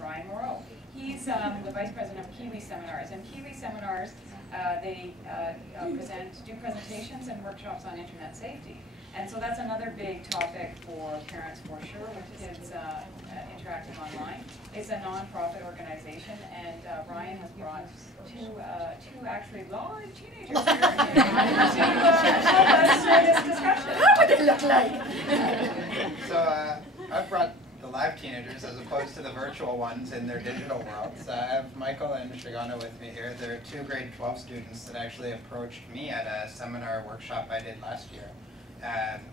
Ryan Moreau. He's the Vice President of Kiwi Seminars. And Kiwi Seminars, they do presentations and workshops on internet safety. And so that's another big topic for parents for sure, with kids interacting online. It's a non-profit organization, and Ryan has brought two actually live teenagers here to help us through this discussion. What would it look like? So I've brought the live teenagers as opposed to the virtual ones in their digital worlds. I have Michael and Shigano with me here. They're two grade 12 students that actually approached me at a seminar workshop I did last year.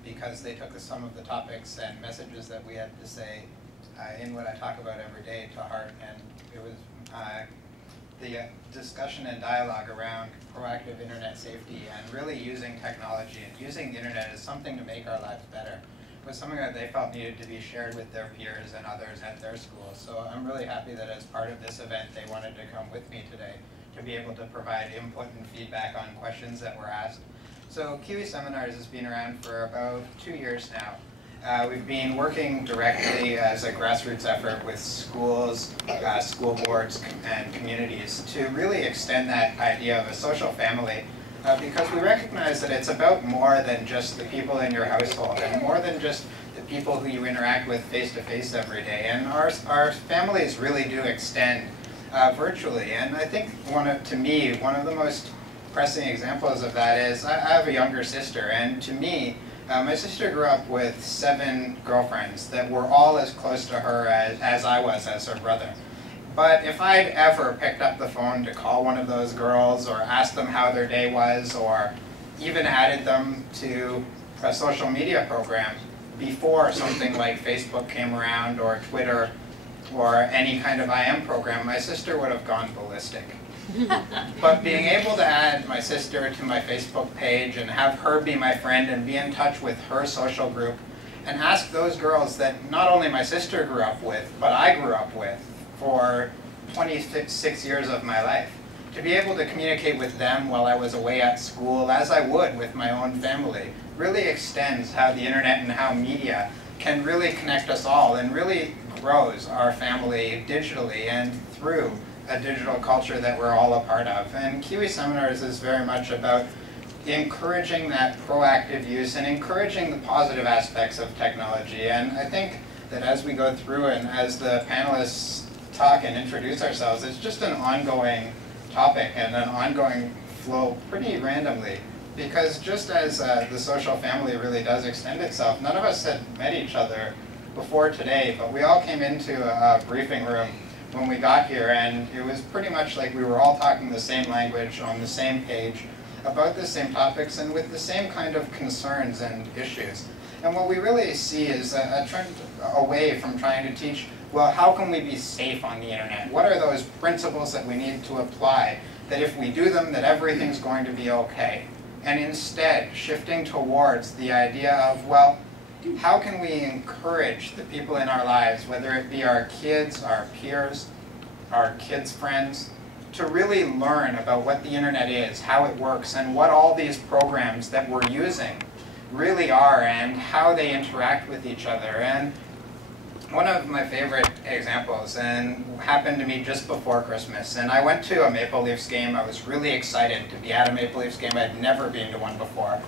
Because they took some of the topics and messages that we had to say in what I talk about every day to heart, and it was the discussion and dialogue around proactive internet safety and really using technology and using the internet as something to make our lives better was something that they felt needed to be shared with their peers and others at their school. So I'm really happy that as part of this event they wanted to come with me today to be able to provide input and feedback on questions that were asked. So Kiwi Seminars has been around for about 2 years now. We've been working directly as a grassroots effort with schools, school boards, and communities to really extend that idea of a social family because we recognize that it's about more than just the people in your household and more than just the people who you interact with face-to-face every day. And our families really do extend virtually. And I think to me, one of the most pressing examples of that is I have a younger sister, and to me, my sister grew up with 7 girlfriends that were all as close to her as I was as her brother. But if I'd ever picked up the phone to call one of those girls or asked them how their day was or even added them to a social media program before something like Facebook came around or Twitter or any kind of IM program, my sister would have gone ballistic. But being able to add my sister to my Facebook page and have her be my friend and be in touch with her social group and ask those girls that not only my sister grew up with, but I grew up with for 26 years of my life, to be able to communicate with them while I was away at school, as I would with my own family, really extends how the internet and how media can really connect us all and really grows our family digitally and through a digital culture that we're all a part of. And Kiwi Seminars is very much about encouraging that proactive use and encouraging the positive aspects of technology. And I think that as we go through and as the panelists talk and introduce ourselves, it's just an ongoing topic and an ongoing flow pretty randomly. Because just as the social family really does extend itself, none of us had met each other before today, but we all came into a briefing room when we got here, and it was pretty much like we were all talking the same language on the same page about the same topics and with the same kind of concerns and issues. And what we really see is a trend away from trying to teach, well, how can we be safe on the internet? What are those principles that we need to apply, that if we do them, that everything's going to be okay? And instead, shifting towards the idea of, well, how can we encourage the people in our lives, whether it be our kids, our peers, our kids' friends, to really learn about what the internet is, how it works, and what all these programs that we're using really are, and how they interact with each other. And one of my favorite examples, and happened to me just before Christmas, and I went to a Maple Leafs game. I was really excited to be at a Maple Leafs game. I'd never been to one before.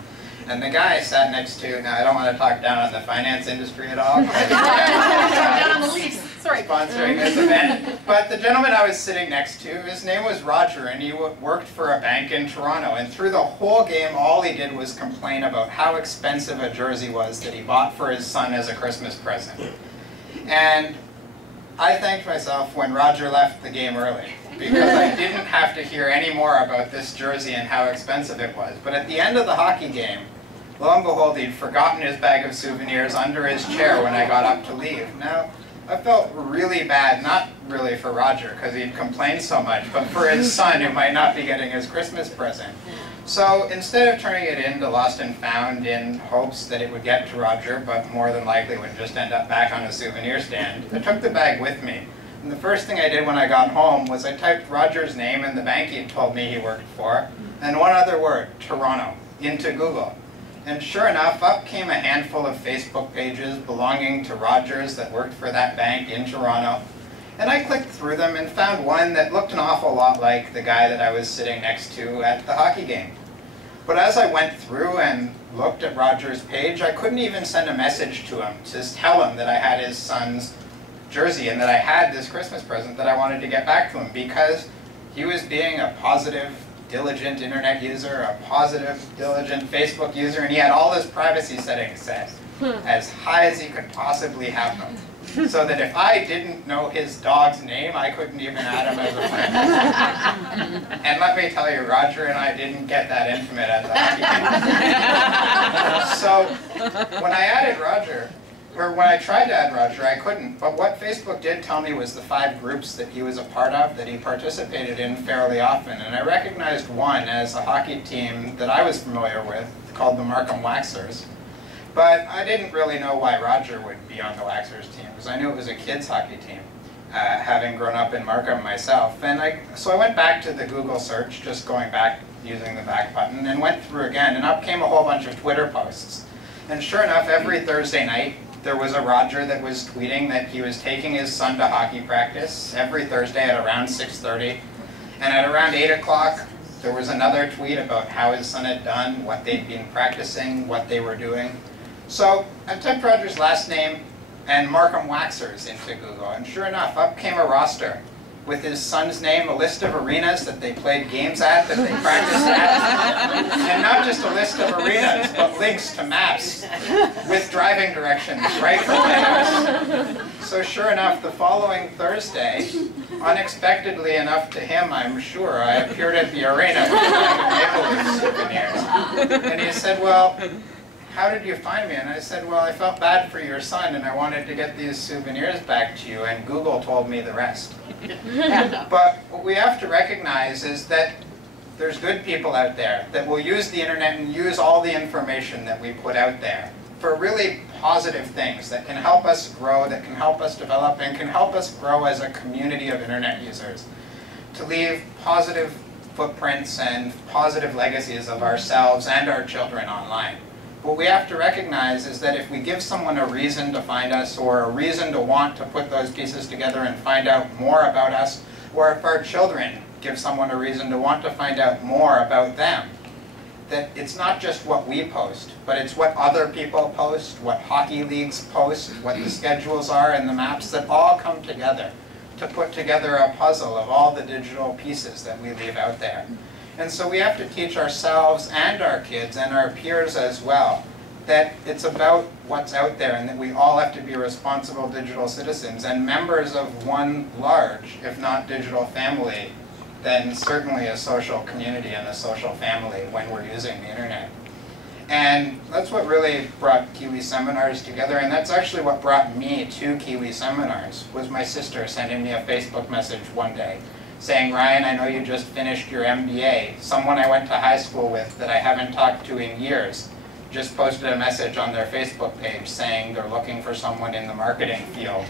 And the guy I sat next to, now I don't want to talk down on the finance industry at all, Down on the Leafs. Sorry. Sponsoring this event, but the gentleman I was sitting next to, his name was Roger, and he worked for a bank in Toronto, and through the whole game all he did was complain about how expensive a jersey was that he bought for his son as a Christmas present. And I thanked myself when Roger left the game early, because I didn't have to hear any more about this jersey and how expensive it was. But at the end of the hockey game, lo and behold, he'd forgotten his bag of souvenirs under his chair when I got up to leave. Now, I felt really bad, not really for Roger, because he'd complained so much, but for his son, who might not be getting his Christmas present. So instead of turning it into Lost and Found in hopes that it would get to Roger, but more than likely would just end up back on a souvenir stand, I took the bag with me. And the first thing I did when I got home was I typed Roger's name and the bank he'd told me he worked for, and one other word, Toronto, into Google. And sure enough, up came a handful of Facebook pages belonging to Rogers that worked for that bank in Toronto. And I clicked through them and found one that looked an awful lot like the guy that I was sitting next to at the hockey game. But as I went through and looked at Roger's page, I couldn't even send a message to him to tell him that I had his son's jersey and that I had this Christmas present that I wanted to get back to him, because he was being a positive, diligent internet user, a positive, diligent Facebook user, and he had all his privacy settings set as high as he could possibly have them. So that if I didn't know his dog's name, I couldn't even add him as a friend. And let me tell you, Roger and I didn't get that intimate at the hockey game. So when I added Roger, or when I tried to add Roger, I couldn't. But what Facebook did tell me was the 5 groups that he was a part of, that he participated in fairly often. And I recognized one as a hockey team that I was familiar with, called the Markham Waxers. But I didn't really know why Roger would be on the Waxers team, because I knew it was a kids hockey team, having grown up in Markham myself. And so I went back to the Google search, just going back using the back button, and went through again, and up came a whole bunch of Twitter posts. And sure enough, every Thursday night, there was a Roger that was tweeting that he was taking his son to hockey practice every Thursday at around 6:30. And at around 8 o'clock, there was another tweet about how his son had done, what they'd been practicing, what they were doing. So I typed Roger's last name and Markham Waxers into Google, and sure enough, up came a roster with his son's name, a list of arenas that they played games at, that they practiced at, and not just a list of arenas, but links to maps with driving directions right from there. So sure enough, the following Thursday, unexpectedly enough to him, I'm sure, I appeared at the arena with Maple Leaf souvenirs. And he said, well, how did you find me? And I said, well, I felt bad for your son, and I wanted to get these souvenirs back to you, and Google told me the rest. But what we have to recognize is that there's good people out there that will use the internet and use all the information that we put out there for really positive things that can help us grow, that can help us develop, and can help us grow as a community of internet users, to leave positive footprints and positive legacies of ourselves and our children online. What we have to recognize is that if we give someone a reason to find us, or a reason to want to put those pieces together and find out more about us, or if our children give someone a reason to want to find out more about them, that it's not just what we post, but it's what other people post, what hockey leagues post, what the schedules are and the maps that all come together to put together a puzzle of all the digital pieces that we leave out there. And so we have to teach ourselves and our kids and our peers as well that it's about what's out there, and that we all have to be responsible digital citizens and members of one large, if not digital family, then certainly a social community and a social family when we're using the internet. And that's what really brought Kiwi Seminars together, and that's actually what brought me to Kiwi Seminars, was my sister sending me a Facebook message one day saying, Ryan, I know you just finished your MBA. Someone I went to high school with that I haven't talked to in years just posted a message on their Facebook page saying they're looking for someone in the marketing field.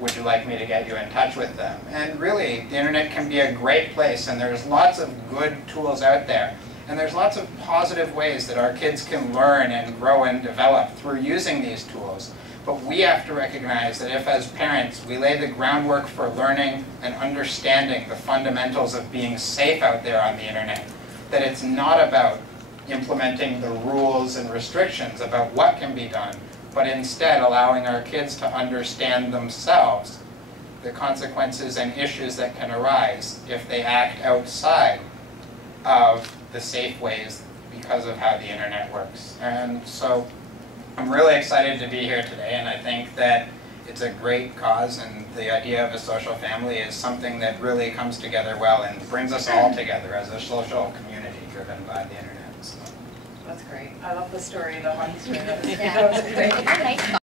Would you like me to get you in touch with them? And really, the internet can be a great place, and there's lots of good tools out there. And there's lots of positive ways that our kids can learn and grow and develop through using these tools. But we have to recognize that if, as parents, we lay the groundwork for learning and understanding the fundamentals of being safe out there on the internet, that it's not about implementing the rules and restrictions about what can be done, but instead allowing our kids to understand themselves the consequences and issues that can arise if they act outside of the safe ways because of how the internet works. And so I'm really excited to be here today, and I think that it's a great cause, and the idea of a social family is something that really comes together well and brings us all together as a social community driven by the internet. So. That's great. I love the story, the hockey story. That was great.